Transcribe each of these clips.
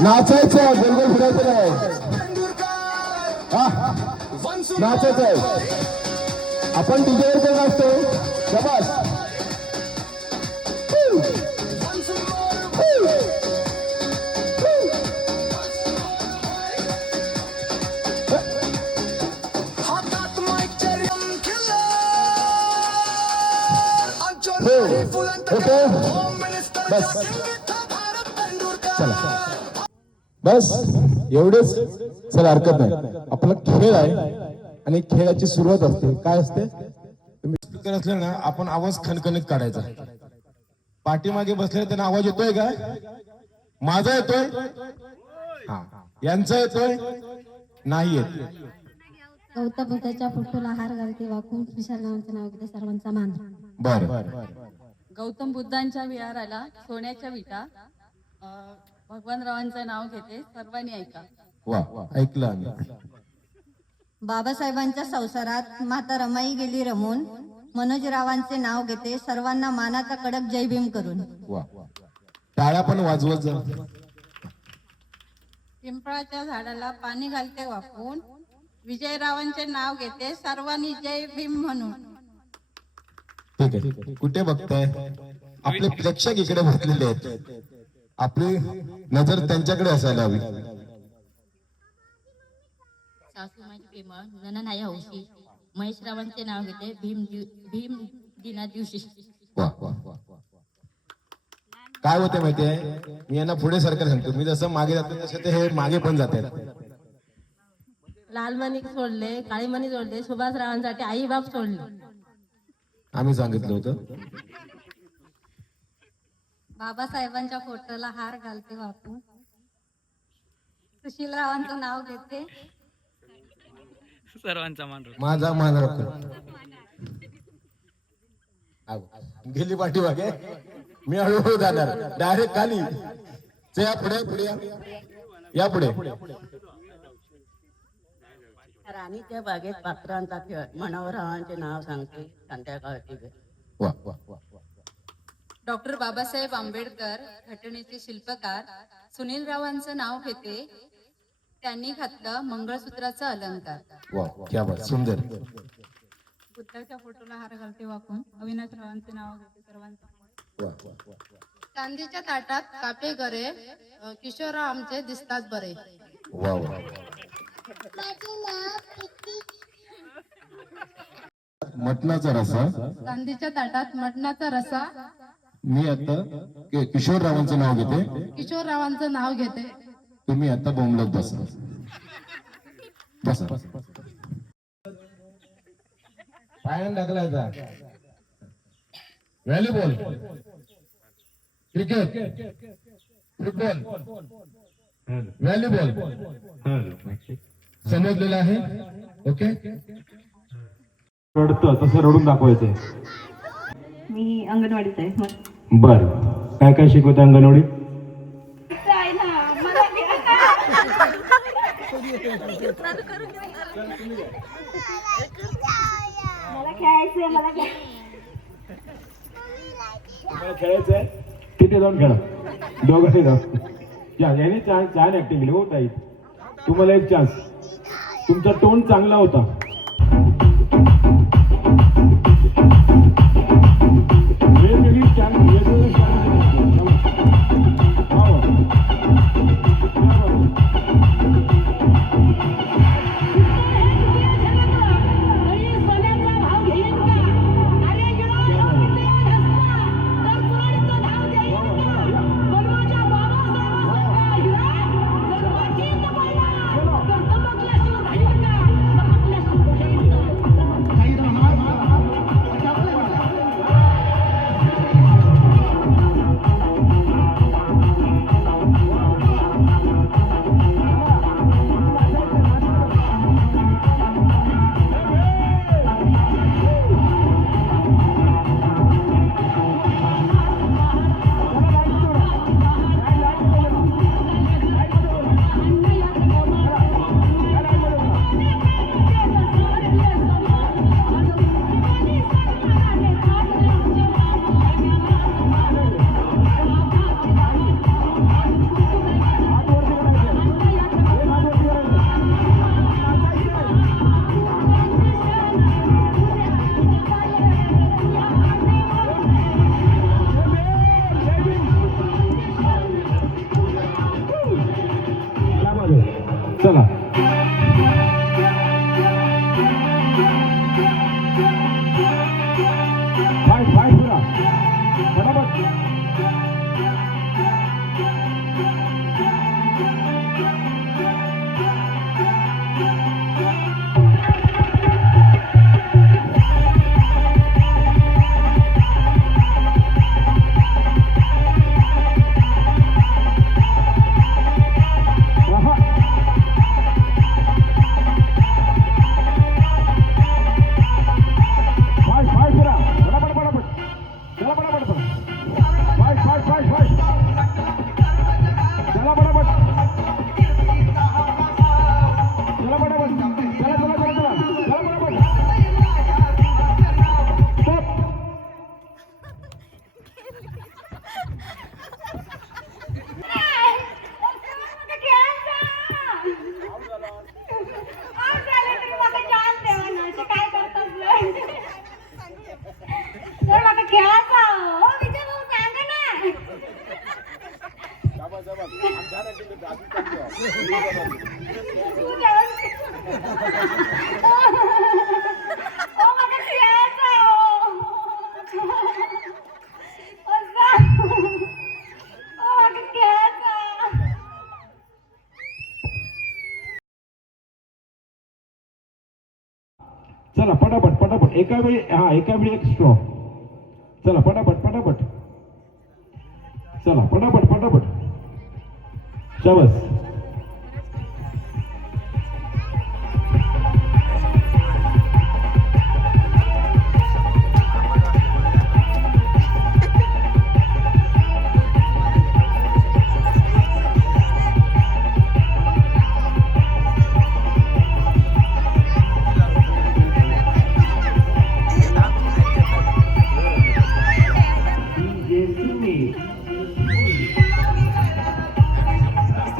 नाचायचं गोलगोल फिरायचं नाही. नाचायचं आपण डीजेवर कोण असतो शाबास. ओके बस चला बस एवढेच. चला हरकत नाही. आपला खेळ आहे आणि खेळाची सुरुवात असते. काय असते तुम्ही स्पीकर असले ना आपण आवाज खणखणीत काढायचा. पाठीमागे बसले त्यांना आवाज येतोय का? माझा येतोय? हा यांचा येतोय? नाही येत. गौतम बुद्धाच्या फोटोला हार घालते वाकून विशाल नावाचं नाव घेते सर्वांचा मान. बर. गौतम बुद्धांच्या विहाराला सोन्याच्या विटा. भगवानरावांचं नाव घेते सर्वांनी ऐका. वा ऐकलं आम्ही. बाबासाहेबांच्या संसारात माता रमाई गेली रमून. मनोजरावांचे नाव घेते सर्वांना मानाचा कडक जय भीम करून. वा टाळ्या पण वाजवत जा. पिंपळाच्या झाडाला पाणी घालते वाकून. विजयरावांचे नाव घेते सर्वांनी जय भीम म्हणून. ठीक आहे. कुठे बघताय? आपले प्रेक्षक इकडे बसलेले आहेत. आपली नजर त्यांच्याकडे असायला हवी. सासूमाची प्रेमळ ननन आहे हौशी. महेशरावांचे नाव घेते भीम दिना दिवशी. वा काय होते माहितीये मी यांना पुढे सरकार सांगतो. मी जसं मागे जातो तसे ते हे मागे पण जातात. लालमणी सोडले, काळीमणी सोडले, सुभाषरावांसाठी आई बाप सोडले. आम्ही सांगितलं होतं. बाबासाहेबांच्या फोटोला हार घालते वाकून. सुशीलरावांचं नाव घेते सर्वांचा मान. माझा मान राखून गेली पाठीमागे. मी हळूहळू जाणार डायरेक्ट खाली. या पुढे या पुढे. राणीच्या बागेत पात्रांचा खेळ. मनोहररावांचे नाव सांगते संध्याकाळची. डॉक्टर बाबासाहेब आंबेडकर घटनेचे शिल्पकार. सुनीलरावांचं नाव घेते त्यांनी घातलं मंगळसूत्राचा अलंकार. वा क्या बात सुंदर. बुद्धाच्या फोटोला हार घालते वाकून. अविनाशरावांचे नाव घेते सर्वांचा. चांदीच्या ताटात कापे गरे. किशोरराव आमचे दिसतात बरे. वा वा. मटणाचा रसा. चांदीच्या ताटात मटणाचा रसा. मी आता किशोररावांचं नाव घेते. किशोररावांचं नाव घेते. तुम्ही आता बोंबलत बसा. पायान टाकलायचा. व्हॉलीबॉल, क्रिकेट, फुटबॉल, व्हॉलीबॉल समजलेलं आहे. ओके. रडतं तसं रडून दाखवायचंय. मी अंगणवाडीत आहे. बर काय काय शिकवते अंगणवाडीत? तुम्हाला खेळायचंय तिथे जाऊन खेळा. दोघांनी जाऊ. याने छान ऍक्टिंग केली हो ताई. तुम्हाला एक चान्स. तुमचा टोन चांगला होता. वेगवेगळी चला फाईट फाईट पुरा फटाफट. चला पटापट पटापट एका वेळी एक स्ट्रॉ. चला पटापट पटापट. चला पटापट पटापट. शाबास.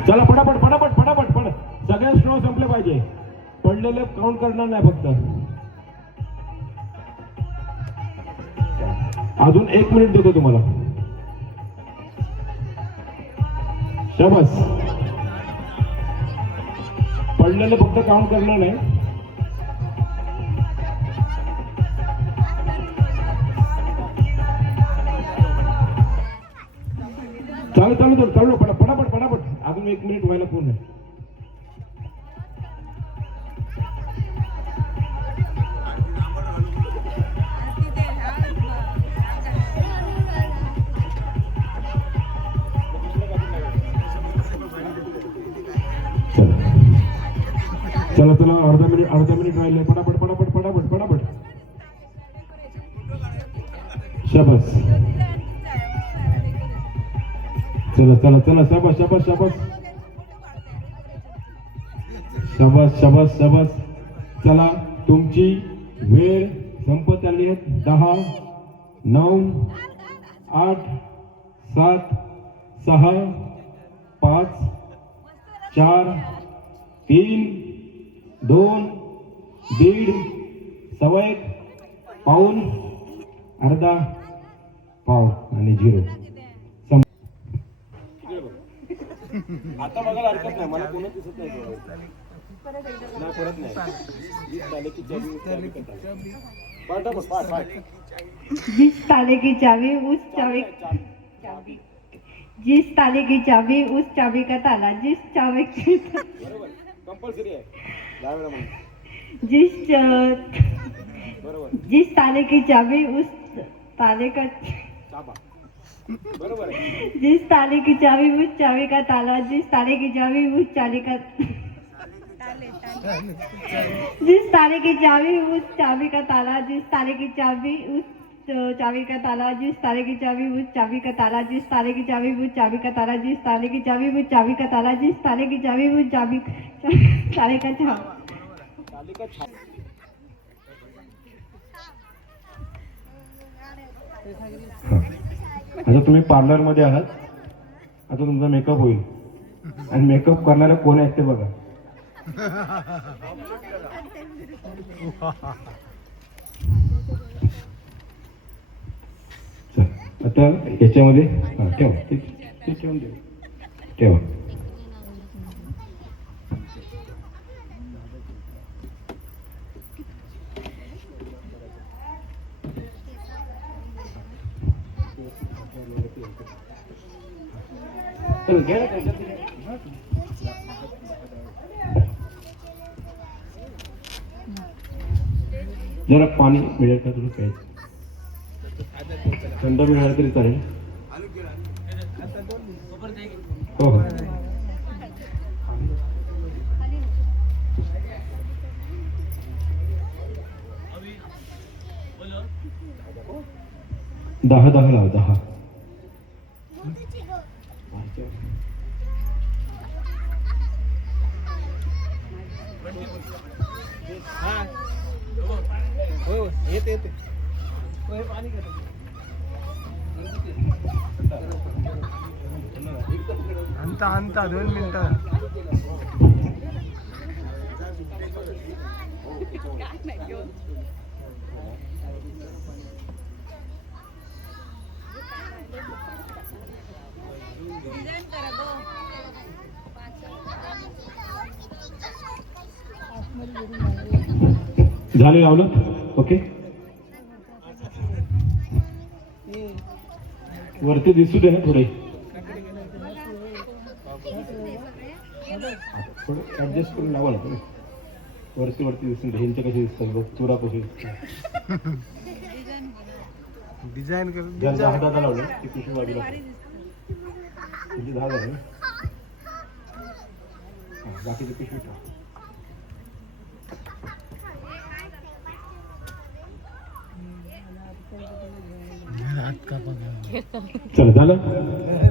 चला पटापट पटापट पटापट पट. सगळे स्ट्रॉ संपले पाहिजे. पडलेले काउंट करणार नाही फक्त. अजून 1 मिनिट देतो तुम्हाला. शाबास. पडलेले फक्त काउंट करणार नाही. चालू चालू चालू पटापट पटापट. अजून 1 मिनिट व्हायला पूर्ण. चला चला अर्धा मिनिट राहिले. पटापट पटापट पटापट पटापट. शाबास. चला चला चला शाबास शाबास शाबास शाबास शाबास शाबास. चला तुमची वेळ संपत आली आहे. 10 9 8 7 6 5 4 3 2 1.5 सव्वा 1 पाऊण अर्धा पाव आणि 0. आता बघायला हरकत नाही. मला कोणच दिसत नाही. परत नाही. जिस ताले की चाबी उस चाबी जिस ताले की चाबी उस चाबी का ताला. जिस चाबी की कंपल्सरी आहे. जिस ताले की चाबी उस ताले का बरोबर आहे. जिस ताले की चाबी उस चाबी का ताला. जिस ताले की चाबी उस चाबी का जिस ताले की चाबी उस चाबी का ताला. जिस ताले की चाबी उस चाबी का ताला. जिस ताले की चाबी उस चाबी का ताला. जिस ताले की चाबी उस चाबी का ताला. जिस ताले की चाबी उस चाबी का ताला. जिस ताले की चाबी उस चाबी ताले का आता तुम्ही पार्लर मध्ये आहात. आता तुमचा मेकअप होईल आणि मेकअप करणारा कोण आहे ते बघा. आता याच्यामध्ये ठेवा. ते ठेवून ठेवा. घे ना त्याच्यात. जरा पाणी मिळेल का तुला प्यायचं? थंड मिळालं तरी चालेल. हो हो 10 लाव 10. आणता 2 मिनिटं. झाले लावलं. ओके वरती दिसू दे ना थोडे. ऍडजस्ट करून लावा ना थोडे. वरती दिसून दे. ह्यांचे कसे दिसतात बघ. चुरा कसे दिसतात. डिझाईन ज्यांचा हाताला लावलं ती पिशवी बाजूला. 10 झाले. बाकीची पिशवी ठेवा. चला झालं.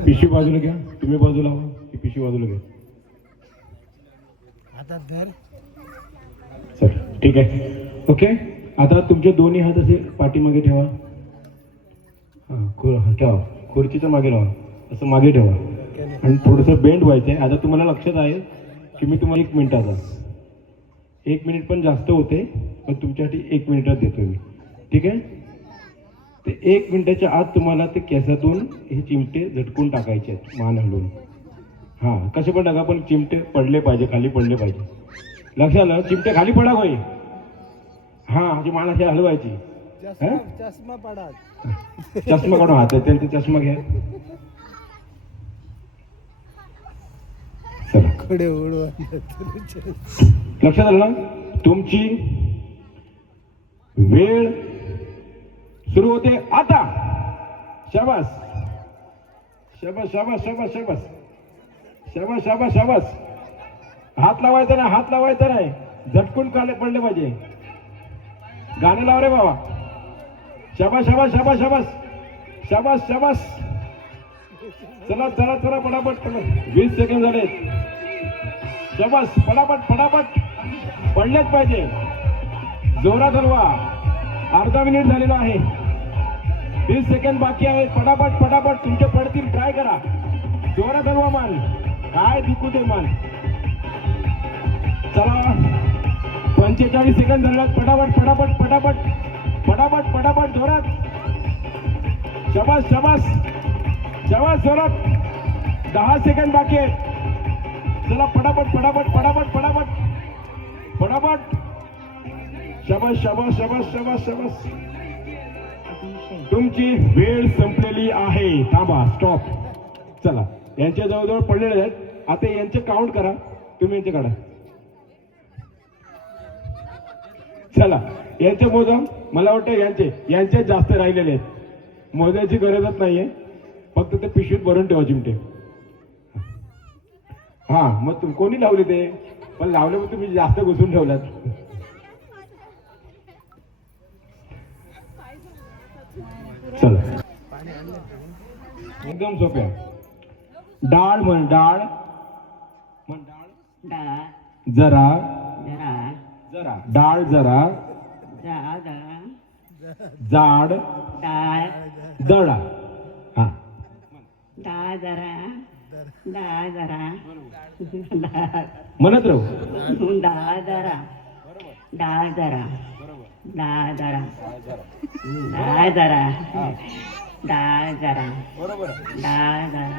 पिशवी बाजूला घ्या. तुम्ही बाजूला व्हा. ती पिशवी बाजूला घ्या. चल ठीक आहे. ओके आता तुमचे दोन्ही हात असे पाठीमागे ठेवा. ठेवा. खुर्चीच्या मागे ठेवा. असं मागे ठेवा आणि थोडंसं बेंड व्हायचं आहे. आता तुम्हाला लक्षात आहे की मी तुम्हाला 1 मिनिटाचा 1 मिनिट पण जास्त होते पण तुमच्यासाठी 1 मिनिटात देतो मी. ठीक आहे. ते 1 मिनिटाच्या आत तुम्हाला ते केसातून हे चिमटे झटकून टाकायचे आहेत मान हलवून. हां कसे पण टाका पण चिमटे पडले पाहिजे. खाली पडले पाहिजे. लक्षात आलं. चिमटे खाली पडा होय. हां जी मान अशी हलवायची. चष्मा पडा. चष्मा काढून हात आहे चष्मा घ्या. चला लक्षात आलं ना. तुमची वेळ सुरू होते आता. शाबास शाबास शाबास शाबास शाबास शाबास शाबास शाबास. हात लावायचा नाही. हात लावायचा नाही. झटकून खाली पडले पाहिजे. गाणं लाव रे बाबा. शाबास शाबास शाबास शाबास शाबास शाबास. चला चला चला पटापट. 20 सेकंड झाले. शाबास पटापट पटापट. पडलेच पाहिजे. जोरात हलवा. अर्धा मिनिट झालेला आहे. 20 सेकंड बाकी आहेत. पटापट पटापट तुमचे पडतील. ट्राय करा. जोरात हलवा मान. काय दिकू दे मान. चला 45 सेकंड झाले. पटापट पटापट पटापट पटापट पटापट जोरात. शाबास शाबास शाबास जोरात. 10 सेकंड बाकी आहेत. चला पटापट पटापट पटापट पटापट पटापट. शाबास शाबास शाबास शाबास शाबास. तुमची वेळ संपलेली आहे. थांबा. स्टॉप. चला यांच्या जवळजवळ पडलेले आहेत. आता यांचे काउंट करा. तुम्ही यांचे काढा. चला यांचे मोजा. मला वाटतं यांचे जास्त राहिलेले आहेत. मोजायची गरजच नाहीये. फक्त ते पिशवीत भरून ठेवा चिमटे. हा मग कोणी लावले ते पण लावले मग तुम्ही जास्त घुसून ठेवलात. चला एकदम सोप्या. डाळ म्हण. डाळ म्हण. डाळ जरा जरा जरा. डाळ जरा. जाड डाळ दळा. हा डाळ जरा डाळ जरा म्हणत राहू. डाळ जरा डाळ जरा डाळ जरा डाळ जरा डाळ जरा डाळ जरा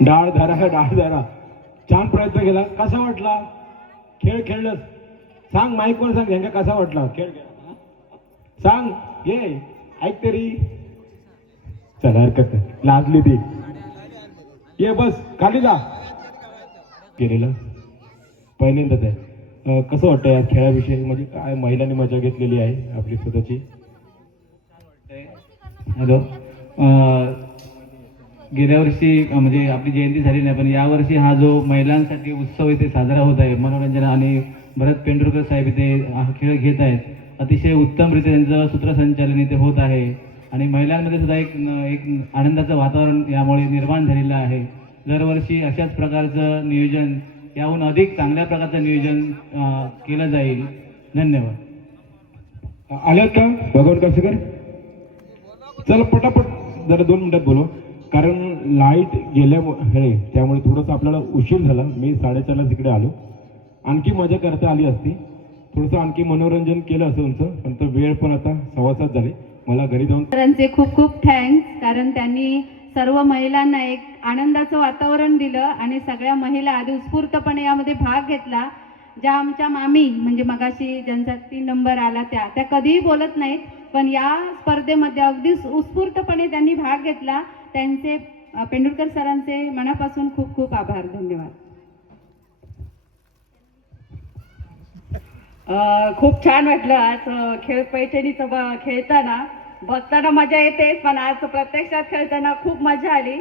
डाळ धरा डाळ धरा. छान प्रयत्न केला. कसा वाटला खेळ खेळलं? सांग माईकवर सांग ह्यांना कसा वाटला खेळ. सांग ये ऐक तरी. चला हरकत नाही, लाजली ती. ये बस खाली जा. गेलेला पहिल्यांदाच आहे. कसं वाटतं या खेळाविषयी, म्हणजे काय महिलांनी मजा घेतलेली आहे आपली स्वतःची. हॅलो, गेल्या वर्षी म्हणजे आपली जयंती झाली नाही, पण यावर्षी हा जो महिलांसाठी उत्सव इथे साजरा होत आहे, मनोरंजन, आणि भरत पेंढुरकर साहेब इथे हा खेळ घेत आहेत. अतिशय उत्तमरित्या त्यांचं सूत्रसंचालन इथे होत आहे आणि महिलांमध्ये सुद्धा एक आनंदाचं वातावरण यामुळे निर्माण झालेलं आहे. दरवर्षी अशाच प्रकारचं नियोजन, याहून अधिक चांगल्या प्रकारचं नियोजन केलं जाईल. धन्यवाद. आल्यात का भगवान कासेकर? चल पटापट जरा 2 मिनिटात बोलू, कारण लाईट गेल्यामुळे त्यामुळे थोडंसं आपल्याला उशीर झाला. मी 4:30ला तिकडे आलो. आणखी मजा करता आली असती, थोडंसं आणखी मनोरंजन केलं असं तुमचं, पण तो वेळ पण आता 6:15 झाले. मला घरी जाऊन सरांचे खूप खूप थँक्स, कारण त्यांनी सर्व महिलांना एक आनंदाचं वातावरण दिलं आणि सगळ्या महिला आधी उत्स्फूर्तपणे यामध्ये भाग घेतला. ज्या आमच्या मामी म्हणजे मगाशी ज्यांचा 3 नंबर आला त्या कधीही बोलत नाहीत, पण या स्पर्धेमध्ये अगदी उत्स्फूर्तपणे त्यांनी भाग घेतला. त्यांचे पेंढुरकर सरांचे मनापासून खूप खूप आभार. धन्यवाद. खूप छान वाटलं आज खेळ पैठणीचं खेळताना. बघताना मजा येतेच, पण आज प्रत्यक्षात खेळताना खूप मजा आली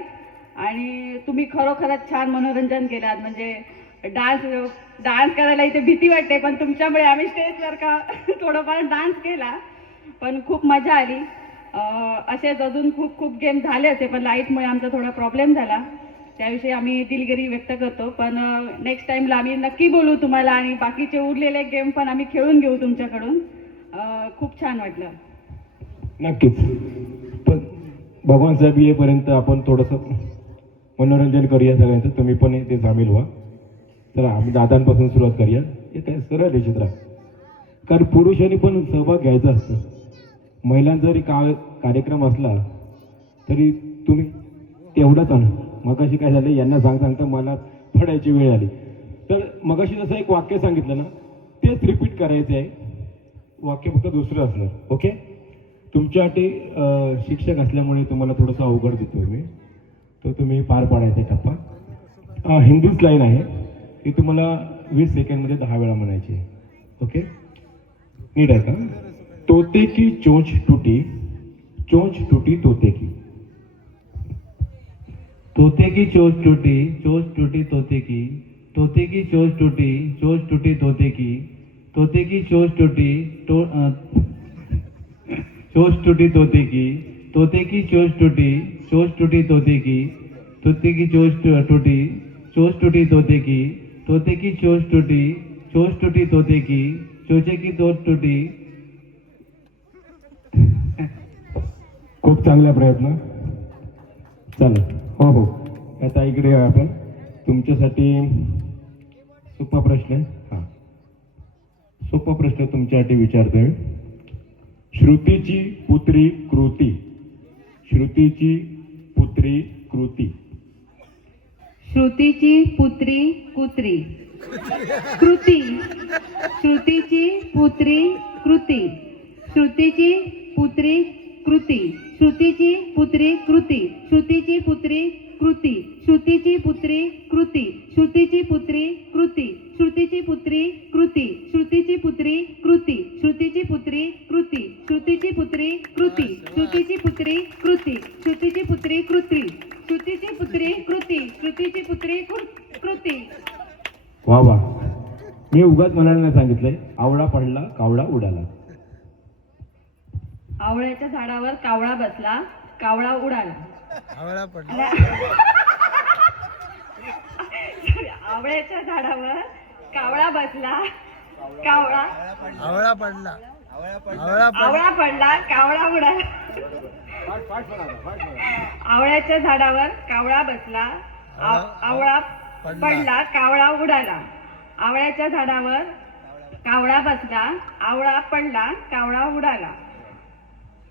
आणि तुम्ही खरोखरच छान मनोरंजन केलात. म्हणजे डान्स करायला इथे भीती वाटते, पण तुमच्यामुळे आम्ही स्टेजवर का थोडंफार डान्स केला, पण खूप मजा आली. असेच अजून खूप खूप गेम झाले असे, पण लाईटमुळे आमचा थोडा प्रॉब्लेम झाला, त्याविषयी आम्ही दिलगिरी व्यक्त करतो. पण नेक्स्ट टाईमला आम्ही नक्की बोलू तुम्हाला आणि बाकीचे उरलेले गेम पण आम्ही खेळून घेऊ तुमच्याकडून. खूप छान वाटलं. नक्कीच. पण भगवान साहेब येईपर्यंत आपण थोडंसं मनोरंजन करूया सगळ्यांचं. तुम्ही पण ते सामील व्हा. चला आम्ही दादांपासून सुरुवात करूया. हे काय सरळ रेषेत राहा, कारण पुरुषांनी पण सहभाग घ्यायचा असतो. महिलांचा जरी कार्यक्रम असला तरी तुम्ही तेवढंच आणा. मगाशी काय झालं, यांना सांगता मला पडायची वेळ आली. तर मगाशी जसं एक वाक्य सांगितलं ना, तेच रिपीट करायचं आहे. वाक्य फक्त दुसरं असणार. ओके. तुमच्यासाठी शिक्षक असल्यामुळे तुम्हाला थोडंसं अवघड देतोय मी, तो तुम्ही पार पाडायचा टप्पा. हिंदीच लाईन आहे, ती तुम्हाला 20 सेकंडमध्ये 10 वेळा म्हणायची आहे. ओके, नीट आहे का? तोते की चोंच टूटी, चोंच टूटी तोते की. तोते की चोंच टूटी, चोंच टूटी तोते की. तोते की चोंच टूटी, चोंच टूटी तोते की. तोते की चोंच टूटी, चोंच टूटी तोते की. तोते की चोंच टूटी, चोंच टूटी तोते की. तोते की चोंच टूटी, चोंच टूटी तोते की. तोते की चोंच टूटी, चोंच टूटी तोते की. चोचे की चोंच टूटी. खूप चांगला प्रयत्न. चला, हो हो, आता इकडे आपण तुमच्यासाठी सोपा प्रश्न आहे. हां, सोपा प्रश्न तुमच्यासाठी विचारतोय. श्रुतीची पुत्री कृती, श्रुतीची पुत्री कृती. श्रुतीची पुत्री कुत्री कृती. श्रुतीची पुत्री कृती. श्रुतीची पुत्री कृती. श्रुतीची पुत्री कृती. श्रुतीची पुत्री कृती. श्रुतीची पुत्री कृती. श्रुतीची पुत्री कृती. श्रुतीची पुत्री कृती. श्रुतीची पुत्री कृती. श्रुतीची पुत्री कृती. श्रुतीची पुत्री कृती. श्रुतीची पुत्री कृती. श्रुतीची पुत्री कृती. श्रुतीची पुत्री कृती. श्रुतीची पुत्री कृती. वा वा, मी उगाच म्हणायला नाही सांगितलंय. आवळा पडला कावळा उडाला. आवळ्याच्या झाडावर कावळा बसला, कावळा उडाला. आवळ्याच्या झाडावर कावळा बसला, आवळा पडला, कावळा उडाला. आवळ्याच्या झाडावर कावळा बसला, आवळा पडला, कावळा उडाला. आवळ्याच्या झाडावर कावळा बसला, आवळा पडला, कावळा उडाला.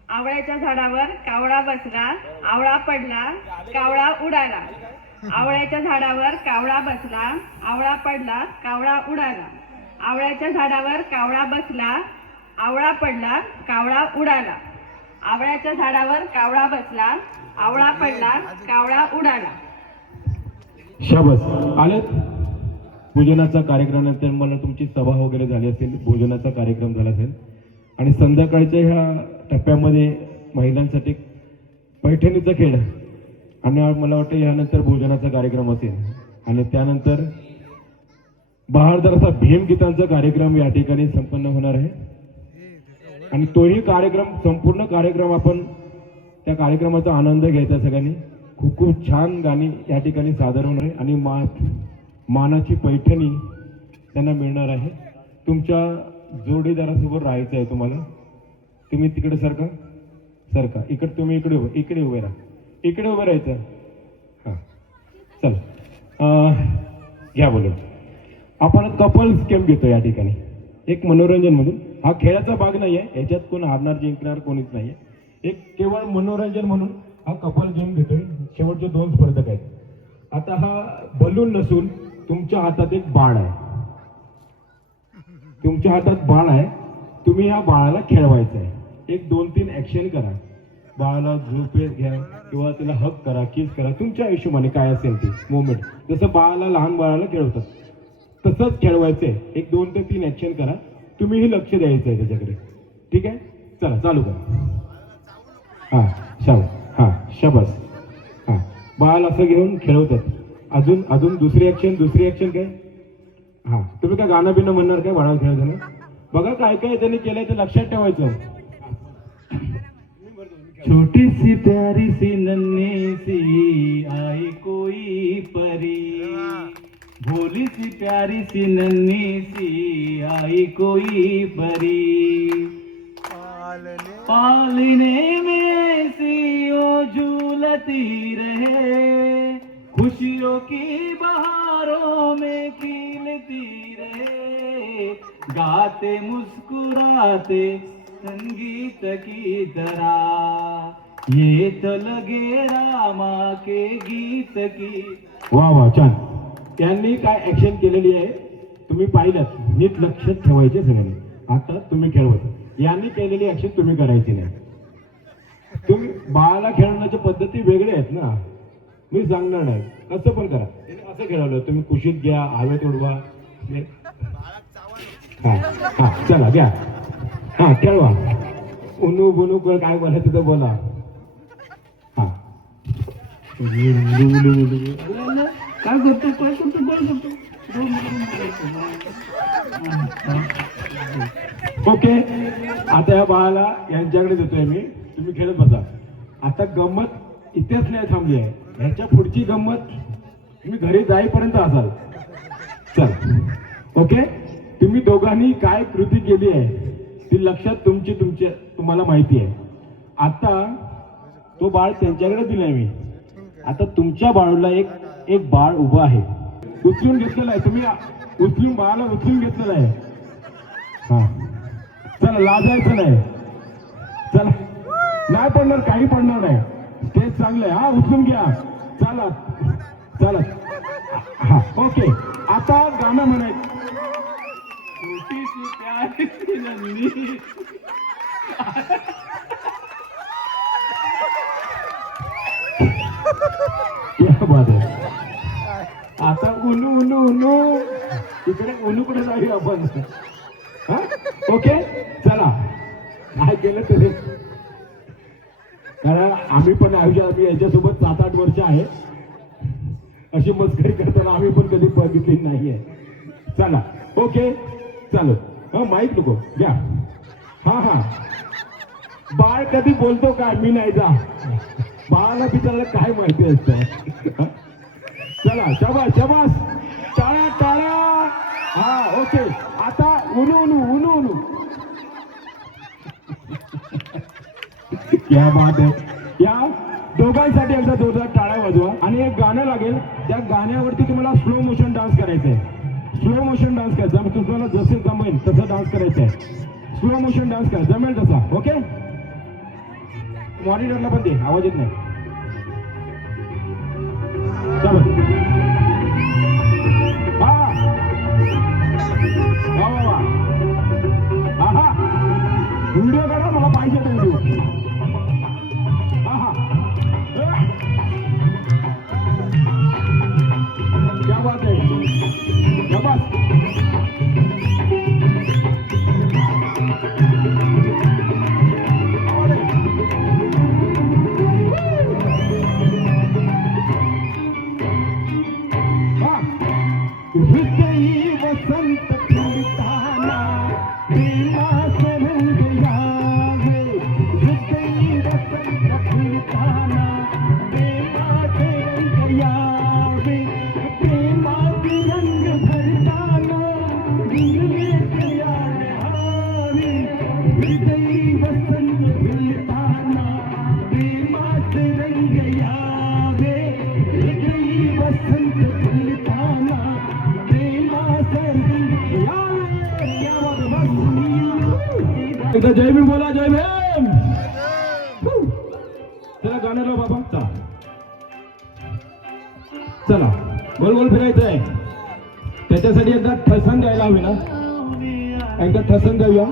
आवळ्याच्या झाडावर कावळा बसला, आवळा पडला, कावळा उडाला. आवळ्याच्या झाडावर कावळा बसला, आवळा पडला, कावळा उडाला. आवळ्याच्या झाडावर कावळा बसला, आवळा पडला, कावळा उडाला. आवळ्याच्या झाडावर कावळा बसला, आवळा पडला कावळा उडाला. शाबास. आलेत. पूजनाचा कार्यक्रमानंतर मला तुमची सभा वगैरे झाली असेल, भोजनाचा कार्यक्रम झाला असेल आणि संध्याकाळच्या ह्या टप्प्यामध्ये महिलांसाठी पैठणीचा खेळ आणि मला वाटतं यानंतर भोजनाचा कार्यक्रम असेल आणि त्यानंतर बहारदार असा भीमगीतांचा कार्यक्रम या ठिकाणी संपन्न होणार आहे आणि तोही कार्यक्रम संपूर्ण कार्यक्रम आपण त्या कार्यक्रमाचा आनंद घ्यायचा सगळ्यांनी. खूप खूप छान गाणी या ठिकाणी सादर होणार आहे आणि मानाची पैठणी त्यांना मिळणार आहे. तुमच्या जोडीदारासोबत राहायचं आहे तुम्हाला. तुम्ही तिकडे सरका इकडे, तुम्ही इकडे उभे राहा, इकडे उभं राहायचं. हां चल घ्या बोलून. आपण कपल्स गेम घेतो या ठिकाणी एक मनोरंजन म्हणून. हा खेळाचा भाग नाही आहे, याच्यात कोण हारणार जिंकणार कोणीच नाही आहे. एक केवळ मनोरंजन म्हणून हा कपल गेम घेतोय. शेवटचे 2 स्पर्धक आहेत. आता हा बलून नसून तुमच्या हातात एक बाळ आहे. तुमच्या हातात बाळ आहे. तुम्ही या बाळाला खेळवायचं आहे. एक 2-3 ऍक्शन करा. बाळाला झोपेत घ्या किंवा त्याला हक करा, किस करा, तुमच्या हिशोबाने काय असेल ते मोमेंट. जसं बाळाला लहान बाळाला खेळवतात तसंच खेळवायचंय. एक 2 ते 3 ऍक्शन करा. तुम्हीही लक्ष द्यायचं आहे त्याच्याकडे. ठीक आहे, चला चालू करा. हां शाबास. हां बाळ असं घेऊन खेळवतात. अजून दुसरी ऍक्शन काय? हां तुम्ही काय गाणं बिणं म्हणणार काय बाळा खेळताना? बघा काय काय त्यांनी केलंय ते लक्षात ठेवायचं. छोटी सी प्यारी सी नन्ही सी आई कोई परी, भोली सी प्यारी सी नन्ही सी आई कोई परी, पालने में ऐसी ओ झूलती रहे, खुशियों की बहारों में खिलती रहे, गाते मुस्कुराते संगीत की तरह, ये तो लगे रामा के गीत की. वा छान. त्यांनी काय ऍक्शन केलेली आहे तुम्ही पाहिलं. नीट लक्षात ठेवायचे सगळ्यांनी. आता तुम्ही खेळवत. यांनी केलेली ऍक्शन तुम्ही करायची नाही. तुम्ही बाळाला खेळवण्याच्या पद्धती वेगळ्या आहेत ना. मी सांगणार नाही, कसं पण करा. असं खेळवलं तुम्ही कुशीत घ्या, हवेत उडवा. हा चला घ्या. हा खेळवा. उनू बुनू काय बोलायचं तर बोला. हा काय करतो ओके. आता या बाळाला यांच्याकडे देतोय मी. तुम्ही खेळत बसा. आता गंमत इथेच नाही थांबली आहे. ह्याच्या पुढची गंमत तुम्ही घरी जाईपर्यंत असाल. चल ओके. तुम्ही दोघांनी काय कृती केली आहे ती लक्षात तुम्हाला माहिती आहे. आता तो बाळ त्यांच्याकडे दिलाय मी. आता तुमच्या बाळूला एक बाळ उभं आहे. उचलून घेतलेलं आहे तुम्ही. बाळाला उचलून घेतलेलं आहे. हा चला लाजायचं नाही. चला नाही पडणार, काही पडणार नाही. स्टेज चांगलं आहे. हा उचलून घ्या. चला हा ओके. आता गाणं म्हणायचं. छोटी सी प्यारी सी नन्ही. क्या बात आहे. आता उनू इकडे उनूकडे जाऊया आपण. हा ओके चला. काय केलं तरी कारण आम्ही पण आयुष्यात याच्यासोबत 7-8 वर्ष आहे. अशी मस्करी करताना आम्ही पण कधी बघितली नाहीये. चला ओके चालू. हा माहीत नको घ्या. हा बाळ कधी बोलतो काय मी नाही जा. बाळाला बिचारायला काय माहिती असतं. चला शाबास. टाळा. हा ओके. आता उनू क्या बात आहे. या दोघांसाठी एकदा जोरदार टाळ्या वाजवा. आणि एक गाणं लागेल. त्या गाण्यावरती तुम्हाला स्लो मोशन डान्स करायचं आहे. स्लो मोशन डान्स करा. तुम्हाला जसे जमेल तसं डान्स करायचं आहे. स्लो मोशन डान्स करा जमेल तसा. ओके. मॉनिटरला पण दे, आवाज येत नाही. व्हिडिओ काढा मला पाहिजे. व्हिडिओ हृदयी वसंत फुलताना प्रेमाचे रंग यावे हृदयी वसंत फुलताना प्रेमाचे रंग यावे प्रेमाचे रंग भरताना गुंगले यावे हावे हृदयी वसंत फुलताना प्रेमाचे रंग यावे हृदयी वसंत फुलताना प्रेमाचे रंग यावे यावं बसली एकदा जय भीम बोला जय भीम चला गाणं लाव बाबा चला गोल गोल फिरायचं आहे त्याच्यासाठी एकदा ठसन द्यायला हवी ना एकदा ठसन द्याऊया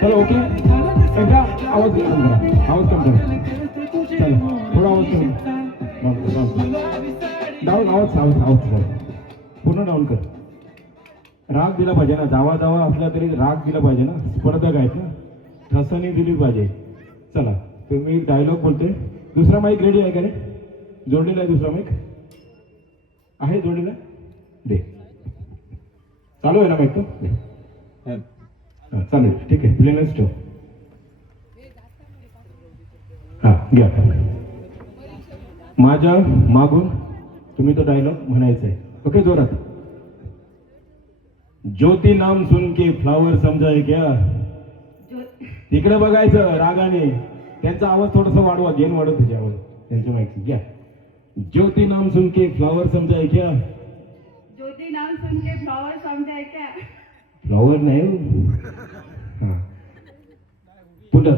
चलो ओके एकदा आवाज कम करा आवाज कम करा चलो थोडा आवाज कम डाऊन आवाज पूर्ण डाऊन कर राग दिला पाहिजे ना जावा जावा असला तरी राग दिला पाहिजे ना स्पर्धक आहेत ना ठसणी दिली पाहिजे चला तुम्ही डायलॉग बोलते दुसरा माईक रेडी आहे का रे जोडलेला आहे दुसरा माईक आहे जोडलेला दे चालू आहे ना माईक तो चालेल ठीक आहे प्लेनच ठेव हा घ्या माझ्या मागून तुम्ही तो डायलॉग म्हणायचा आहे ओके जोरात ज्योती नाम सुन के फ्लावर समजाय क्या तिकडे बघायचं रागाने त्यांचा आवाज थोडासा वाढवा गेन वाढव तुझ्या आवाज त्यांच्या माहिती घ्या ज्योती नाम सुन के फ्लावर समजाय क्या ज्योति नाम सुन के फ्लावर समझाए क्या फ्लावर नाही हाँ पुन्हा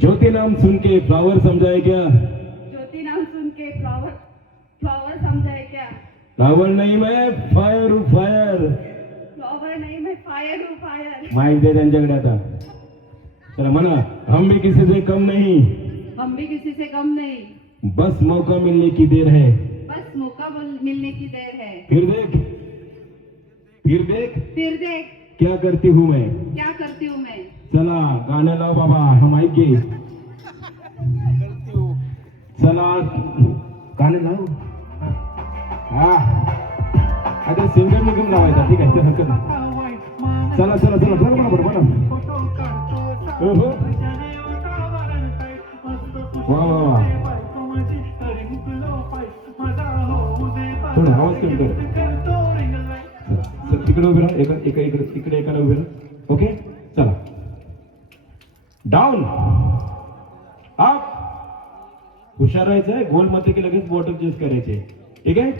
ज्योति नाम सुन के फ्लावर समझाए क्या ज्योति नाम सुन के फ्लावर समझाए क्या फ्लावर नहीं मैं फायर हूँ फायर फ्लावर नहीं मैं फायर हूँ फायर माइक दे त्यांच्याकडे आता चला म्हणा हम भी किसी से कम नहीं हम भी किसी से कम नहीं बस मौका मिलने की देर है बस मौका मिलने की देर है फिर देख फिर देख क्या करती हूँ मैं क्या करती हूँ मैं चला गाणं लाव बाबा हम ऐके चला गाणं लाव हा आता सिंगर निगम लावायचा ठीक आहे हरकत नाही चला चला चला बरं बरं बरं हो वा वा वा थोडं आवाज कमी कर तिकडे उभे राहा इकडे एकाला उभे राहा ओके चला डाऊन अप हुशार राहायचं आहे गोल मध्ये की लगेच बॉटल चेंज करायचे ठीक आहे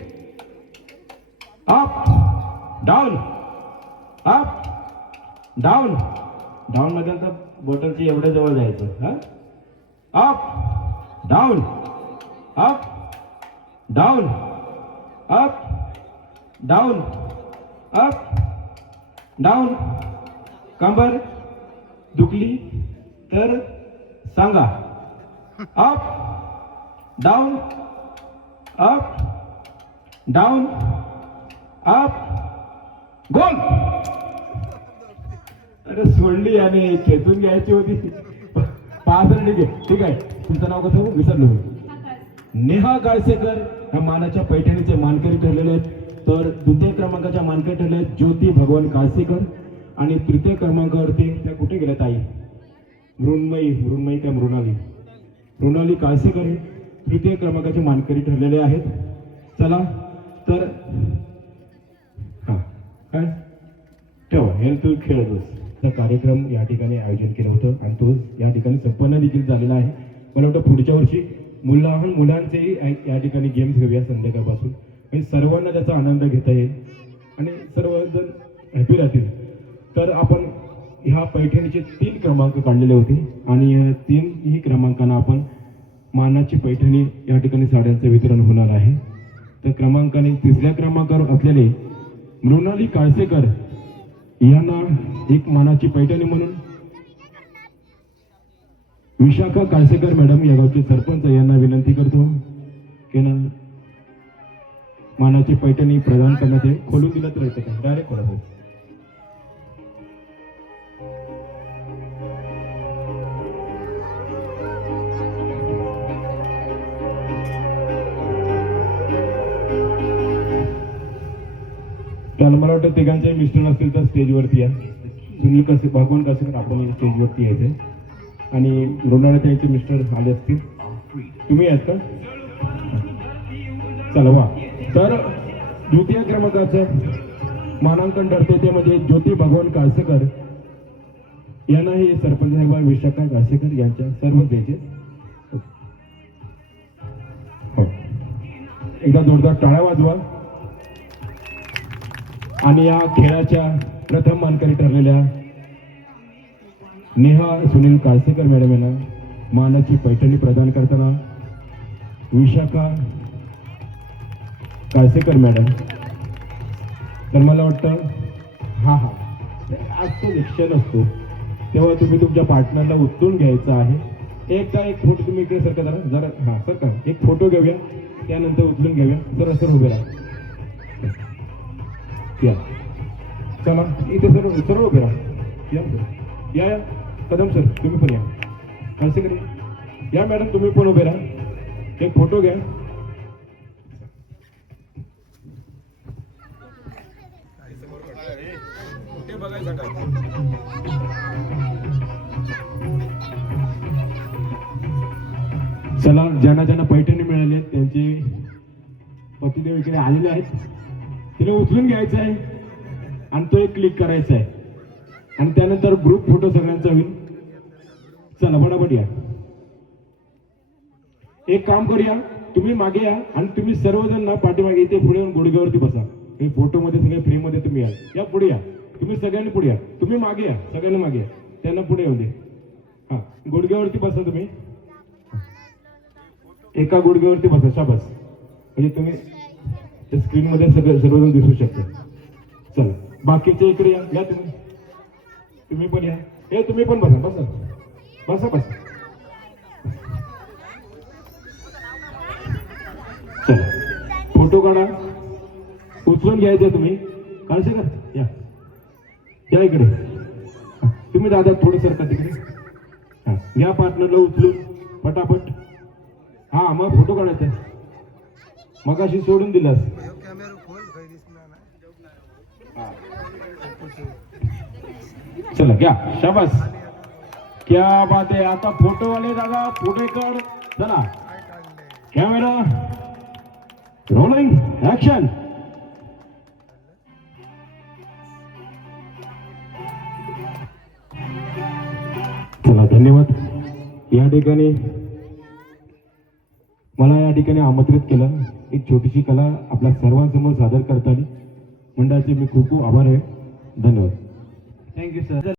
up down up down down मध्ये आता बॉटलची एवढ्या जवळ जायचं हा up down up down up down up down कंबर दुखली तर सांगा up down up down up गोल अरे सोडली आणि खेचून घ्यायची होती पाच ठीक आहे तुमचं नाव कसं विसरलो नेहा गाळसेकर ह्या मानाच्या पैठणीचे मानकरी ठरलेले आहेत तर द्वितीय क्रमांकाच्या मानकरी ठरले आहेत ज्योती भगवान काळसेकर आणि तृतीय क्रमांकावरती त्या कुठे गेल्या ताई मृण्मयी काय मृणाली काळसेकर हे तृतीय क्रमांकाचे मानकरी ठरलेले आहेत चला तर हा काय ठेवा हे तू खेळतोस कार्यक्रम या ठिकाणी आयोजन केलं होतं आणि तो या ठिकाणी संपन्न देखील झालेला आहे मला वाटतं पुढच्या वर्षी मुलांचेही या ठिकाणी गेम्स घेऊया संध्याकाळपासून आणि सर्वांना त्याचा आनंद घेता येईल आणि सर्वजण हॅपी राहतील तर आपण ह्या पैठणीचे 3 क्रमांक काढलेले होते आणि या 3ही क्रमांकांना आपण मानाची पैठणी या ठिकाणी साड्यांचं वितरण होणार आहे तर क्रमांकाने 3ऱ्या क्रमांकावर असलेले मृणाली काळसेकर यांना एक मानाची पैठणी म्हणून विशाखा काळसेकर मॅडम या गावचे सरपंच यांना विनंती करतो की ना मानाची पैठणी प्रदान करण्यात येईल खोलून दिलं तर येते का डायरेक्ट खोला त्याला मला वाटतं तिघांचे मिस्टर असतील तर स्टेजवरती या. सुनील भगवान कासेकर आपण स्टेजवरती यायचंय आणि मृणाला त्यांचे मिस्टर आले असतील. तुम्ही आहेत का? चला वा. तर द्वितीय क्रमांकाचं मानांकन ठरते ते म्हणजे ज्योती भगवान काळसेकर यांनाही सरपंच साहेब विशाखा काळसेकर यांच्या सर्व द्यायचे. हो, एकदा जोरदार टाळ्या वाजवा. आणि या खेळाच्या प्रथम मानकरी ठरलेल्या नेहा सुनील काळसेकर मॅडम यांना मानाची पैठणी प्रदान करताना विशाखा काळसेकर मॅडम. तर मला वाटतं हा आज तो क्षण असतो तेव्हा तुम्ही तुमच्या पार्टनरला उचलून घ्यायचा आहे. एक फोटो तुम्ही इकडे सरका जरा हा सरका एक फोटो घेऊया, त्यानंतर उचलून घेऊया. जरा सर उभे राहा. या चला इथे सर्व उभे राहा. या कदम सर तुम्ही पण या. काळसेकर या मॅडम तुम्ही पण उभे राहा. एक फोटो घ्या. चला ज्यांना ज्यांना पैठणी मिळाली आहेत त्यांचे पतिदेव इकडे आलेले आहेत. तिला उचलून घ्यायचं आहे आणि तो एक क्लिक करायचा आहे आणि त्यानंतर ग्रुप फोटो सगळ्यांचा होईल. चला बडाबड या. एक काम करूया, तुम्ही मागे या आणि तुम्ही सर्वजण ना पाठीमागे इथे पुढे येऊन गुडघ्यावरती बसा. हे फोटो मध्ये सगळे फ्रेम मध्ये तुम्ही या पुढे या. तुम्ही सगळ्यांनी पुढे या. तुम्ही मागे या, सगळ्यांनी मागे या. त्यांना पुढे येऊ दे. हा गुडघ्यावरती बसा. तुम्ही एका गुडघ्यावरती बसा. शाबास. म्हणजे तुम्ही स्क्रीन मध्ये सर्वजण दिसू शकता. चला बाकीचे इकडे या. तुम्ही पण या. हे तुम्ही पण बसा बसा बसा बसा. चला फोटो काढा. उचलून घ्यायचे तुम्ही. काळसे का या इकडे. तुम्ही दादा थोडं सरका तिकडे. हा घ्या पार्टनरला उचलून पटापट. हा मग फोटो काढायचा. मगाशी सोडून दिलास. चला घ्या. शाबास. क्या बात आहे. आता फोटोवाले दादा पुढे कर. चला कॅमेरा रोलिंग ऍक्शन. चला धन्यवाद. या ठिकाणी मला या ठिकाणी आमंत्रित केलं. एक छोटीशी कला आपल्या सर्वांसमोर सादर करताना मंडळाचे मी खूप खूप आभार आहे. धन्यवाद. Thank you sir.